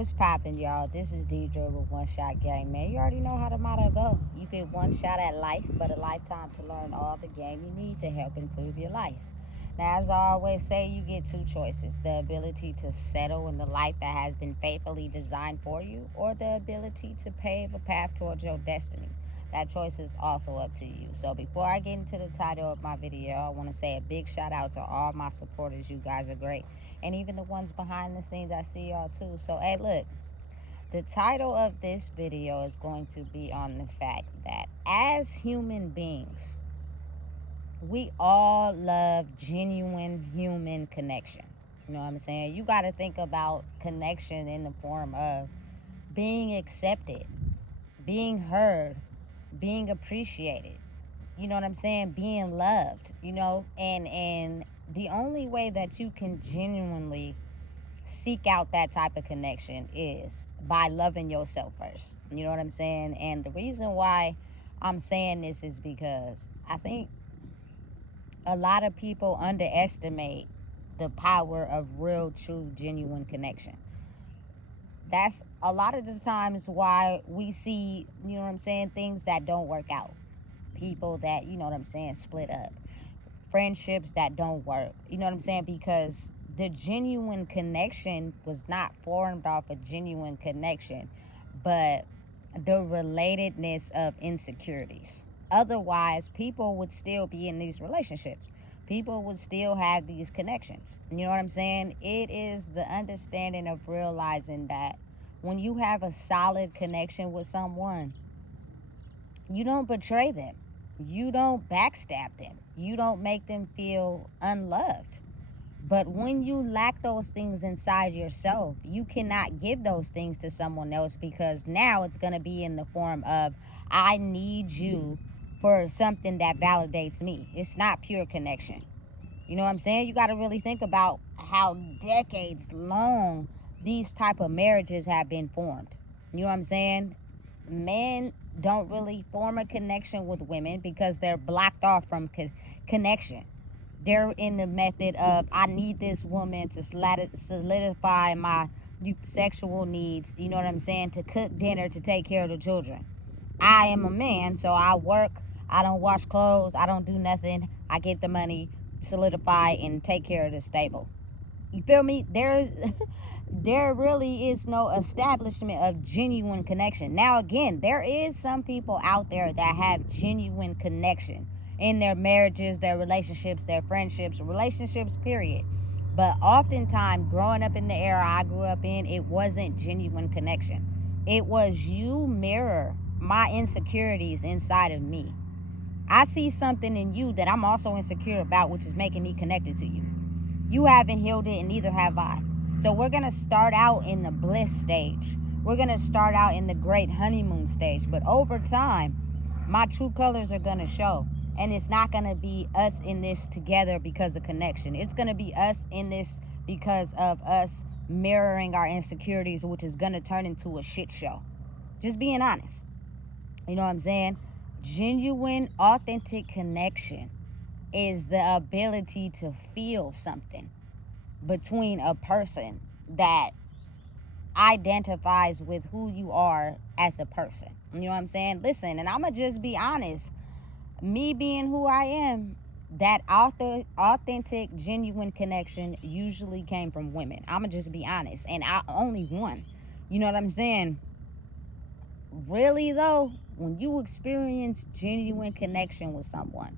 What's poppin', y'all? This is Deidre with One Shot Game, man. You already know how the motto go. You get one shot at life, but a lifetime to learn all the game you need to help improve your life. Now, as I always say, you get two choices: the ability to settle in the life that has been faithfully designed for you, or the ability to pave a path towards your destiny. That choice is also up to you. So, before I get into the title of my video, I want to say a big shout out to all my supporters. You guys are great. And even the ones behind the scenes, I see y'all too. So, hey, look, the title of this video is going to be on the fact that as human beings, we all love genuine human connection. You know what I'm saying? You got to think about connection in the form of being accepted, being heard, being appreciated. You know what I'm saying? Being loved, and the only way that you can genuinely seek out that type of connection is by loving yourself first. You know what I'm saying? And the reason why I'm saying this is because I think a lot of people underestimate the power of real, true, genuine connection. That's a lot of the times why we see, you know what I'm saying, things that don't work out. People that, you know what I'm saying, split up. Friendships that don't work. You know what I'm saying? Because the genuine connection was not formed off a genuine connection, but the relatedness of insecurities. Otherwise, people would still be in these relationships. People would still have these connections. You know what I'm saying? It is the understanding of realizing that when you have a solid connection with someone, you don't betray them. You don't backstab them. You don't make them feel unloved. But when you lack those things inside yourself, you cannot give those things to someone else, because now it's going to be in the form of, I need you for something that validates me. It's not pure connection. You know what I'm saying? You got to really think about how decades long these type of marriages have been formed. You know what I'm saying? Men don't really form a connection with women because they're blocked off from connection. They're in the method of, I need this woman to solidify my sexual needs. You know what I'm saying? To cook dinner, to take care of the children. I am a man, so I work. I don't wash clothes. I don't do nothing. I get the money, solidify, and take care of the stable. You feel me? There really is no establishment of genuine connection. Now, again, there is some people out there that have genuine connection in their marriages, their relationships, their friendships, relationships, period. But oftentimes, growing up in the era I grew up in, it wasn't genuine connection. It was, you mirror my insecurities inside of me. I see something in you that I'm also insecure about, which is making me connected to you. You haven't healed it, and neither have I. So we're going to start out in the bliss stage. We're going to start out in the great honeymoon stage. But over time, my true colors are going to show. And it's not going to be us in this together because of connection. It's going to be us in this because of us mirroring our insecurities, which is going to turn into a shit show. Just being honest. You know what I'm saying? Genuine, authentic connection is the ability to feel something between a person that identifies with who you are as a person. You know what I'm saying? Listen, and I'm going to just be honest. Me being who I am, that authentic, genuine connection usually came from women. I'm going to just be honest. And I only one. You know what I'm saying? Really, though, when you experience genuine connection with someone,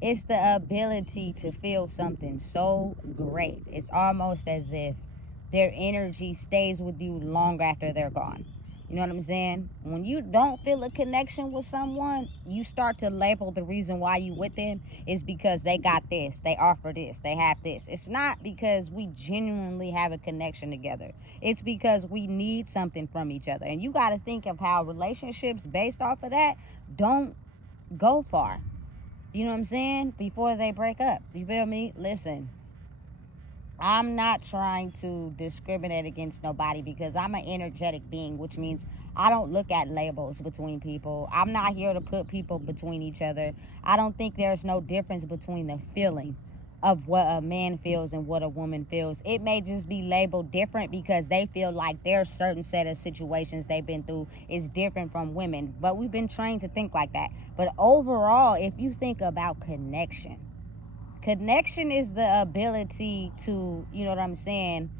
it's the ability to feel something so great. It's almost as if their energy stays with you long after they're gone. You know what I'm saying? When you don't feel a connection with someone, you start to label the reason why you with them is because they got this, they offer this, they have this. It's not because we genuinely have a connection together. It's because we need something from each other. And you got to think of how relationships based off of that don't go far. You know what I'm saying? Before they break up. You feel me? Listen, I'm not trying to discriminate against nobody because I'm an energetic being, which means I don't look at labels between people. I'm not here to put people between each other. I don't think there's no difference between the feeling of what a man feels and what a woman feels. It may just be labeled different because they feel like their certain set of situations they've been through is different from women. But we've been trained to think like that. But overall, if you think about connection, connection is the ability to, you know what I'm saying,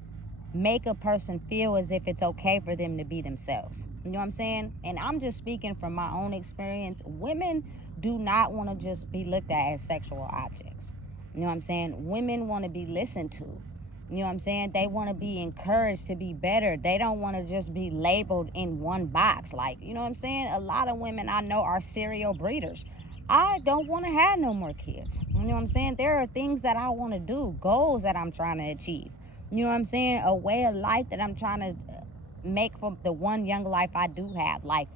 make a person feel as if it's okay for them to be themselves. You know what I'm saying? And I'm just speaking from my own experience. Women do not want to just be looked at as sexual objects. You know what I'm saying? Women want to be listened to. You know what I'm saying? They want to be encouraged to be better. They don't want to just be labeled in one box. Like, you know what I'm saying? A lot of women I know are serial breeders. I don't want to have no more kids. You know what I'm saying? There are things that I want to do, goals that I'm trying to achieve. You know what I'm saying? A way of life that I'm trying to make from the one young life I do have. Like,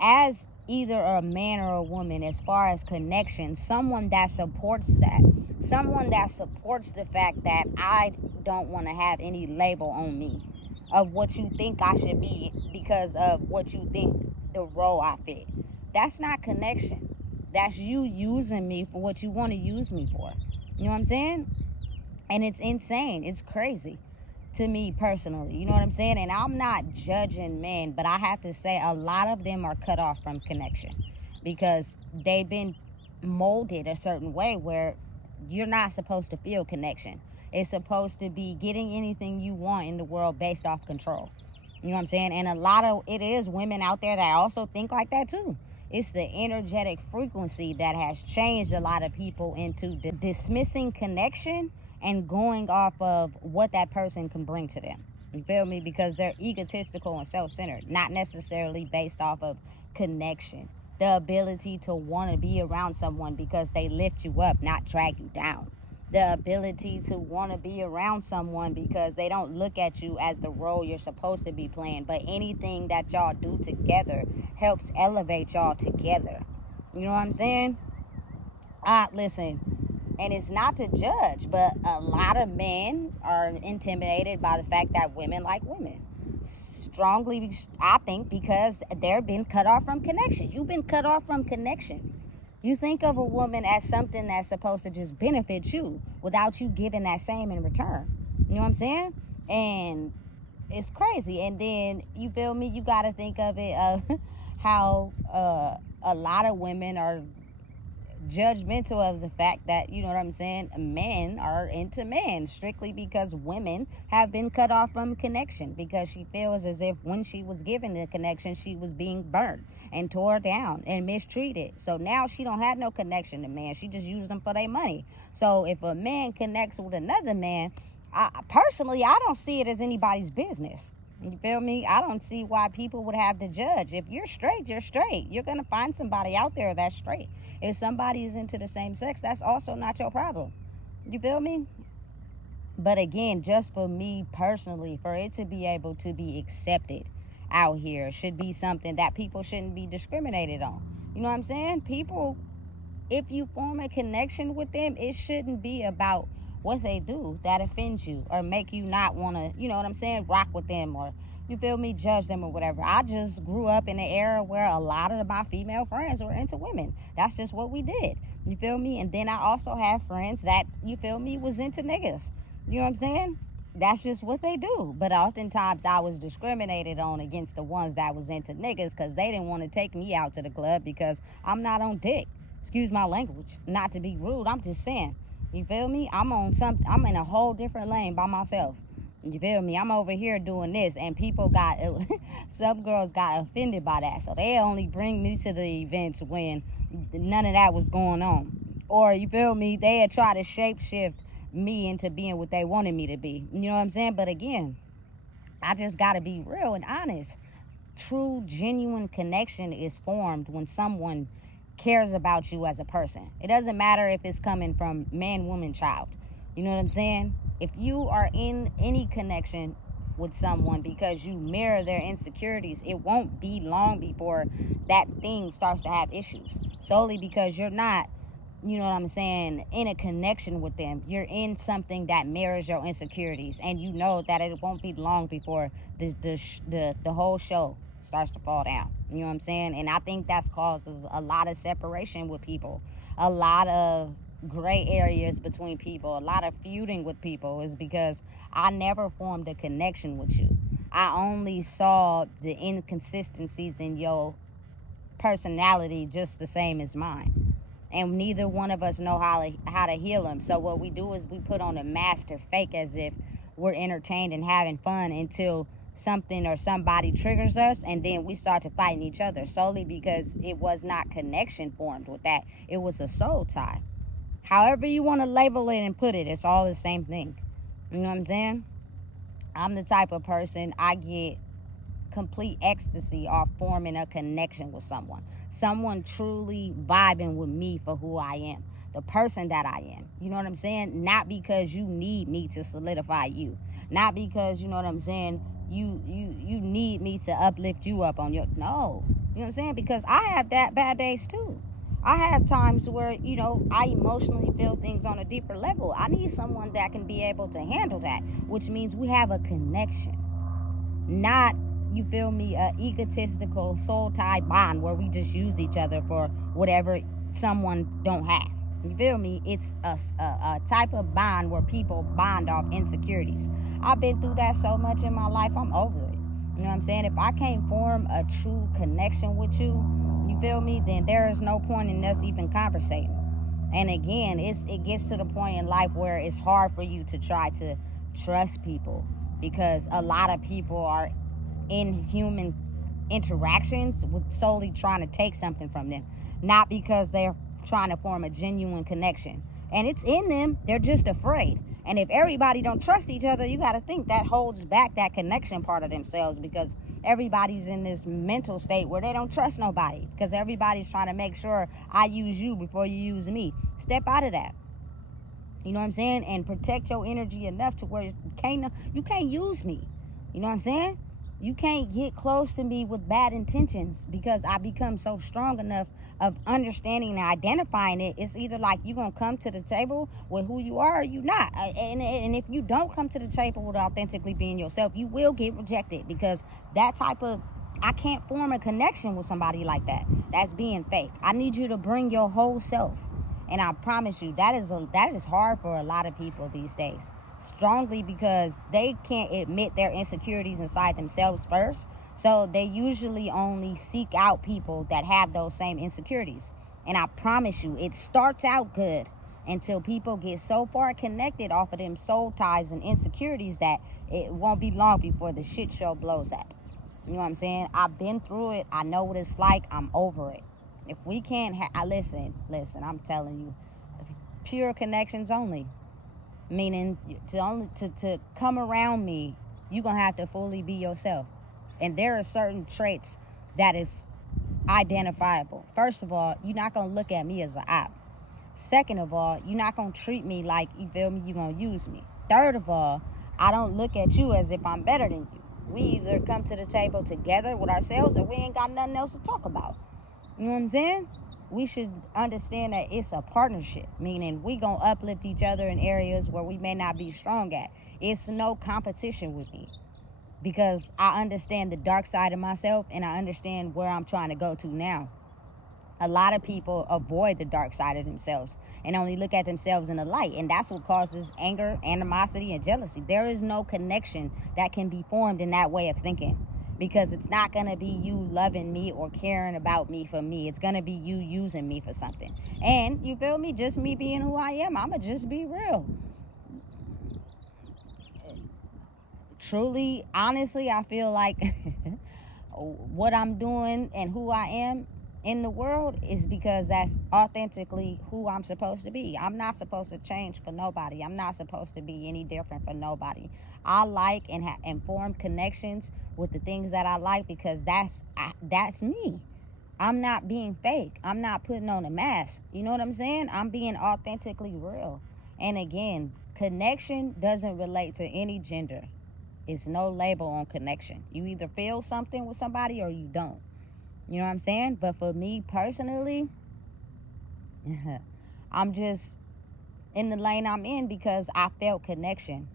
as either a man or a woman, as far as connection, someone that supports that. Someone that supports the fact that I don't want to have any label on me of what you think I should be because of what you think the role I fit. That's not connection. That's you using me for what you want to use me for. You know what I'm saying? And it's insane. It's crazy to me personally. You know what I'm saying? And I'm not judging men, but I have to say a lot of them are cut off from connection because they've been molded a certain way where you're not supposed to feel connection. It's supposed to be getting anything you want in the world based off control. You know what I'm saying? And a lot of it is women out there that also think like that too. It's the energetic frequency that has changed a lot of people into dismissing connection and going off of what that person can bring to them. You feel me? Because they're egotistical and self-centered, not necessarily based off of connection. The ability to want to be around someone because they lift you up, not drag you down. The ability to want to be around someone because they don't look at you as the role you're supposed to be playing, but anything that y'all do together helps elevate y'all together. You know what I'm saying? Listen, and it's not to judge, but a lot of men are intimidated by the fact that women like women. Strongly, I think, because they're been cut off from connection. You've been cut off from connection. You think of a woman as something that's supposed to just benefit you without you giving that same in return. You know what I'm saying? And it's crazy. And then, you feel me? You got to think of it of how a lot of women are judgmental of the fact that, you know what I'm saying, men are into men strictly because women have been cut off from connection, because she feels as if when she was given the connection she was being burnt and tore down and mistreated. So now she don't have no connection to men. She just used them for their money. So if a man connects with another man, personally, I don't see it as anybody's business. You feel me? I don't see why people would have to judge. If you're straight, you're straight. You're going to find somebody out there that's straight. If somebody is into the same sex, that's also not your problem. You feel me? But again, just for me personally, for it to be able to be accepted out here should be something that people shouldn't be discriminated on. You know what I'm saying? People, if you form a connection with them, it shouldn't be about what they do that offends you or make you not want to, you know what I'm saying, rock with them or, you feel me, judge them or whatever. I just grew up in an era where a lot of my female friends were into women. That's just what we did. You feel me? And then I also have friends that, you feel me, was into niggas. You know what I'm saying? That's just what they do. But oftentimes I was discriminated on against the ones that was into niggas because they didn't want to take me out to the club because I'm not on dick. Excuse my language. Not to be rude. I'm just saying. You feel me? I'm in a whole different lane by myself. You feel me? I'm over here doing this, and people got, some girls got offended by that. So they only bring me to the events when none of that was going on. Or, you feel me? They had tried to shape shift me into being what they wanted me to be. You know what I'm saying? But again, I just got to be real and honest. True, genuine connection is formed when someone cares about you as a person. It doesn't matter if it's coming from man, woman, child. You know what I'm saying? If you are in any connection with someone because you mirror their insecurities, it won't be long before that thing starts to have issues. Solely because you're not, you know what I'm saying, in a connection with them. You're in something that mirrors your insecurities, and you know that it won't be long before the whole show starts to fall down. You know what I'm saying? And I think that causes a lot of separation with people, a lot of gray areas between people, a lot of feuding with people, is because I never formed a connection with you. I only saw the inconsistencies in your personality just the same as mine. And neither one of us know how to heal them. So what we do is we put on a mask to fake as if we're entertained and having fun until something or somebody triggers us, and then we start to fighting each other solely because it was not connection formed with that. It was a soul tie. However you want to label it and put it, it's all the same thing. You know what I'm saying? I'm the type of person, I get complete ecstasy off forming a connection with someone truly vibing with me for who I am, the person that I am. You know what I'm saying? Not because you need me to solidify you, not because, you know what I'm saying, you need me to uplift you up on your, no. You know what I'm saying? Because I have that bad days too. I have times where, I emotionally feel things on a deeper level. I need someone that can be able to handle that, which means we have a connection. Not, you feel me, a egotistical soul tie bond where we just use each other for whatever someone don't have. You feel me? It's a type of bond where people bond off insecurities. I've been through that so much in my life, I'm over it. You know what I'm saying? If I can't form a true connection with you, you feel me, then there is no point in us even conversating. And again, it gets to the point in life where it's hard for you to try to trust people, because a lot of people are in human interactions with solely trying to take something from them, not because they're trying to form a genuine connection. And it's in them, they're just afraid. And if everybody don't trust each other, you got to think that holds back that connection part of themselves, because everybody's in this mental state where they don't trust nobody, because everybody's trying to make sure I use you before you use me. Step out of that. You know what I'm saying? And protect your energy enough to where you can't use me. You know what I'm saying? You can't get close to me with bad intentions, because I become so strong enough of understanding and identifying it. It's either like you're going to come to the table with who you are or you not. And if you don't come to the table with authentically being yourself, you will get rejected, because I can't form a connection with somebody like that. That's being fake. I need you to bring your whole self. And I promise you, that is hard for a lot of people these days. Strongly because they can't admit their insecurities inside themselves first. So they usually only seek out people that have those same insecurities. And I promise you, it starts out good until people get so far connected off of them soul ties and insecurities that it won't be long before the shit show blows up. You know what I'm saying? I've been through it. I know what it's like. I'm over it. If we can't listen, I'm telling you, it's pure connections only. Meaning to come around me, you're going to have to fully be yourself. And there are certain traits that is identifiable. First of all, you're not going to look at me as an op. Second of all, you're not going to treat me like, you feel me, you're going to use me. Third of all, I don't look at you as if I'm better than you. We either come to the table together with ourselves, or we ain't got nothing else to talk about. You know what I'm saying? We should understand that it's a partnership, meaning we gonna uplift each other in areas where we may not be strong at. It's no competition with me, because I understand the dark side of myself, and I understand where I'm trying to go to now. A lot of people avoid the dark side of themselves and only look at themselves in the light, and that's what causes anger, animosity, and jealousy. There is no connection that can be formed in that way of thinking, because it's not going to be you loving me or caring about me for me. It's going to be you using me for something. And you feel me, just me being who I am, I'ma just be real. Truly, honestly, I feel like what I'm doing and who I am in the world is because that's authentically who I'm supposed to be. I'm not supposed to change for nobody. I'm not supposed to be any different for nobody. I like and form connections with the things that I like, because that's me. I'm not being fake. I'm not putting on a mask. You know what I'm saying? I'm being authentically real. And again, connection doesn't relate to any gender. It's no label on connection. You either feel something with somebody or you don't. You know what I'm saying? But for me personally, I'm just in the lane I'm in because I felt connection.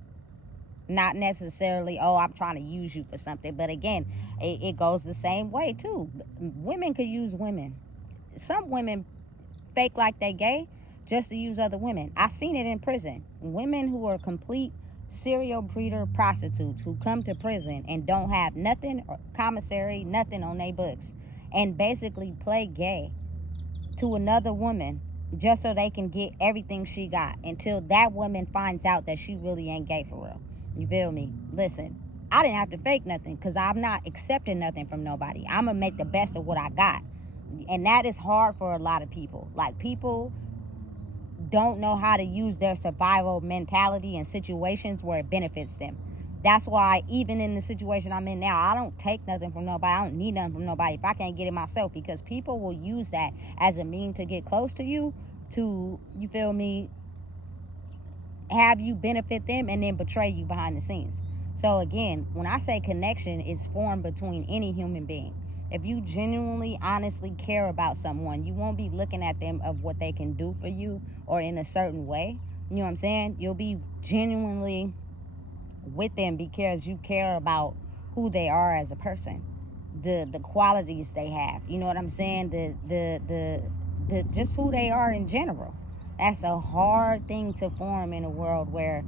Not necessarily, I'm trying to use you for something. But again, it goes the same way too. Women could use women. Some women fake like they gay just to use other women. I seen it in prison. Women who are complete serial breeder prostitutes who come to prison and don't have nothing, or commissary, nothing on their books, and basically play gay to another woman just so they can get everything she got until that woman finds out that she really ain't gay for real. You feel me? Listen, I didn't have to fake nothing because I'm not accepting nothing from nobody. I'm going to make the best of what I got. And that is hard for a lot of people. Like, people don't know how to use their survival mentality in situations where it benefits them. That's why even in the situation I'm in now, I don't take nothing from nobody. I don't need nothing from nobody if I can't get it myself, because people will use that as a means to get close to you, to, you feel me, have you benefit them and then betray you behind the scenes. So again, when I say connection is formed between any human being, if you genuinely, honestly care about someone, you won't be looking at them of what they can do for you or in a certain way. You know what I'm saying? You'll be genuinely with them because you care about who they are as a person, the qualities they have. You know what I'm saying? The just who they are in general. That's a hard thing to form in a world where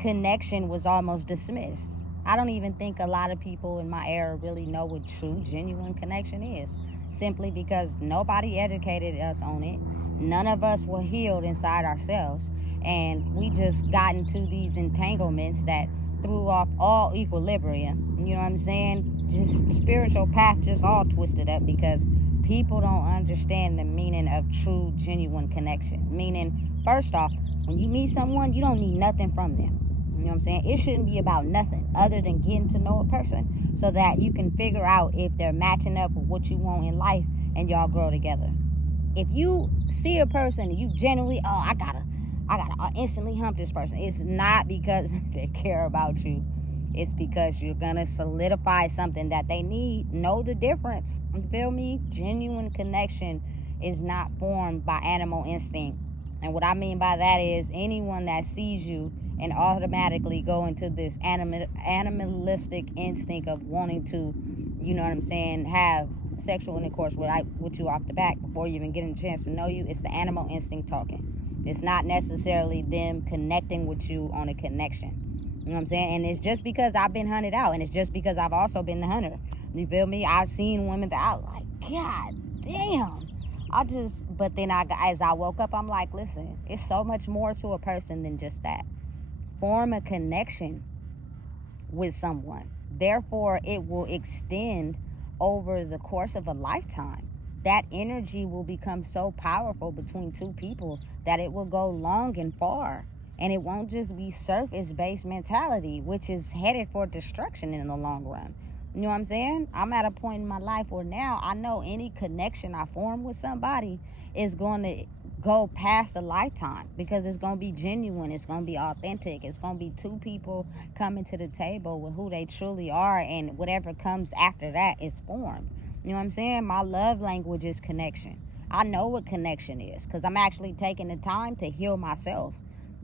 connection was almost dismissed. I don't even think a lot of people in my era really know what true, genuine connection is, simply because nobody educated us on it. None of us were healed inside ourselves, and we just got into these entanglements that threw off all equilibrium. You know what I'm saying? Just spiritual path just all twisted up because people don't understand the meaning of true, genuine connection. Meaning, first off, when you meet someone, you don't need nothing from them. You know what I'm saying? It shouldn't be about nothing other than getting to know a person so that you can figure out if they're matching up with what you want in life and y'all grow together. If you see a person and you genuinely, I gotta instantly hump this person, it's not because they care about you. It's because you're gonna solidify something that they need. Know the difference. You feel me? Genuine connection is not formed by animal instinct. And what I mean by that is anyone that sees you and automatically go into this animalistic instinct of wanting to, you know what I'm saying, have sexual intercourse with you off the back before you even get a chance to know you, it's the animal instinct talking. It's not necessarily them connecting with you on a connection. You know what I'm saying? And it's just because I've been hunted out, and it's just because I've also been the hunter. You feel me? I've seen women that I was like, God damn. But then as I woke up, I'm like, listen, it's so much more to a person than just that. Form a connection with someone. Therefore, it will extend over the course of a lifetime. That energy will become so powerful between two people that it will go long and far. And it won't just be surface-based mentality, which is headed for destruction in the long run. You know what I'm saying? I'm at a point in my life where now I know any connection I form with somebody is going to go past a lifetime because it's going to be genuine. It's going to be authentic. It's going to be two people coming to the table with who they truly are, and whatever comes after that is formed. You know what I'm saying? My love language is connection. I know what connection is because I'm actually taking the time to heal myself.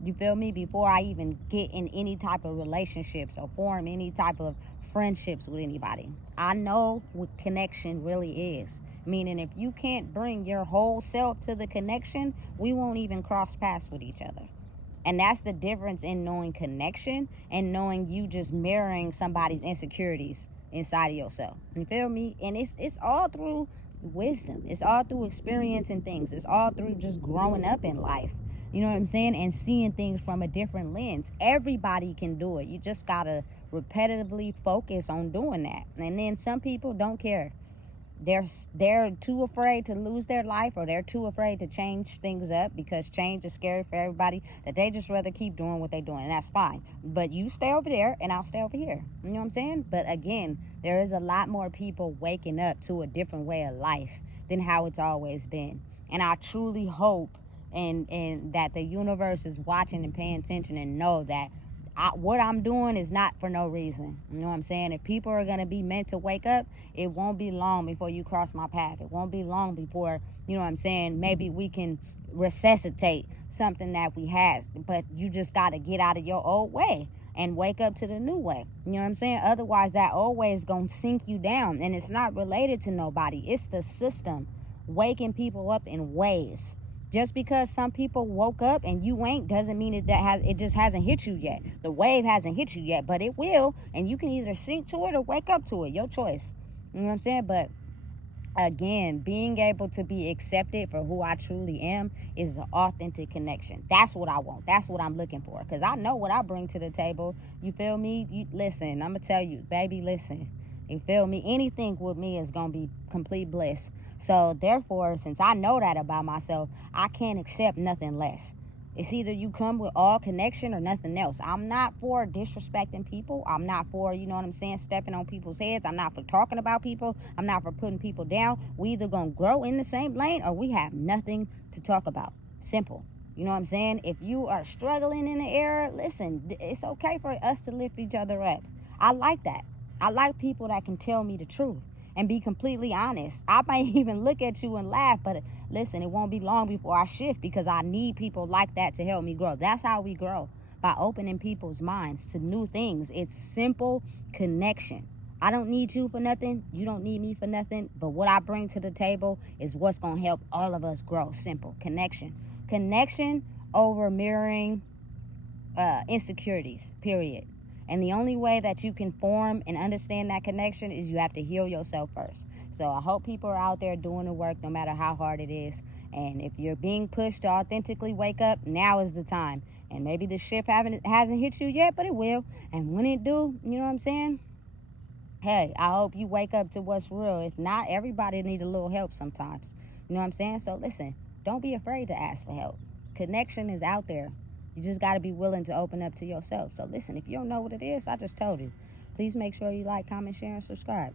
You feel me? Before I even get in any type of relationships or form any type of friendships with anybody. I know what connection really is. Meaning, if you can't bring your whole self to the connection, we won't even cross paths with each other. And that's the difference in knowing connection and knowing you just mirroring somebody's insecurities inside of yourself. You feel me? And it's all through wisdom. It's all through experiencing things. It's all through just growing up in life. You know what I'm saying? And seeing things from a different lens. Everybody can do it. You just gotta repetitively focus on doing that. And then some people don't care. They're too afraid to lose their life, or they're too afraid to change things up because change is scary for everybody, that they just rather keep doing what they're doing, and that's fine. But you stay over there and I'll stay over here. You know what I'm saying? But again, there is a lot more people waking up to a different way of life than how it's always been. And I truly hope and that the universe is watching and paying attention and know that what I'm doing is not for no reason. You know what I'm saying? If people are going to be meant to wake up, it won't be long before you cross my path. It won't be long before, you know what I'm saying, maybe we can resuscitate something that we had. But you just got to get out of your old way and wake up to the new way. You know what I'm saying? Otherwise, that old way is going to sink you down. And it's not related to nobody. It's the system waking people up in waves. Just because some people woke up and you ain't doesn't mean it just hasn't hit you yet. The wave hasn't hit you yet, but it will, and you can either sink to it or wake up to it. Your choice. You know what I'm saying? But again, being able to be accepted for who I truly am is an authentic connection. That's what I want. That's what I'm looking for. Because I know what I bring to the table. You feel me? Listen, I'm going to tell you, baby, listen. You feel me? Anything with me is going to be complete bliss. So, therefore, since I know that about myself, I can't accept nothing less. It's either you come with all connection or nothing else. I'm not for disrespecting people. I'm not for, you know what I'm saying, stepping on people's heads. I'm not for talking about people. I'm not for putting people down. We either going to grow in the same lane or we have nothing to talk about. Simple. You know what I'm saying? If you are struggling in the area, listen, it's okay for us to lift each other up. I like that. I like people that can tell me the truth and be completely honest. I might even look at you and laugh, but listen, it won't be long before I shift because I need people like that to help me grow. That's how we grow, by opening people's minds to new things. It's simple connection. I don't need you for nothing. You don't need me for nothing. But what I bring to the table is what's going to help all of us grow. Simple connection. Connection over mirroring insecurities, period. And the only way that you can form and understand that connection is you have to heal yourself first. So I hope people are out there doing the work no matter how hard it is. And if you're being pushed to authentically wake up, now is the time. And maybe the shift hasn't hit you yet, but it will. And when it do, you know what I'm saying? Hey, I hope you wake up to what's real. If not, everybody need a little help sometimes. You know what I'm saying? So listen, don't be afraid to ask for help. Connection is out there. You just got to be willing to open up to yourself. So listen, if you don't know what it is, I just told you. Please make sure you like, comment, share, and subscribe.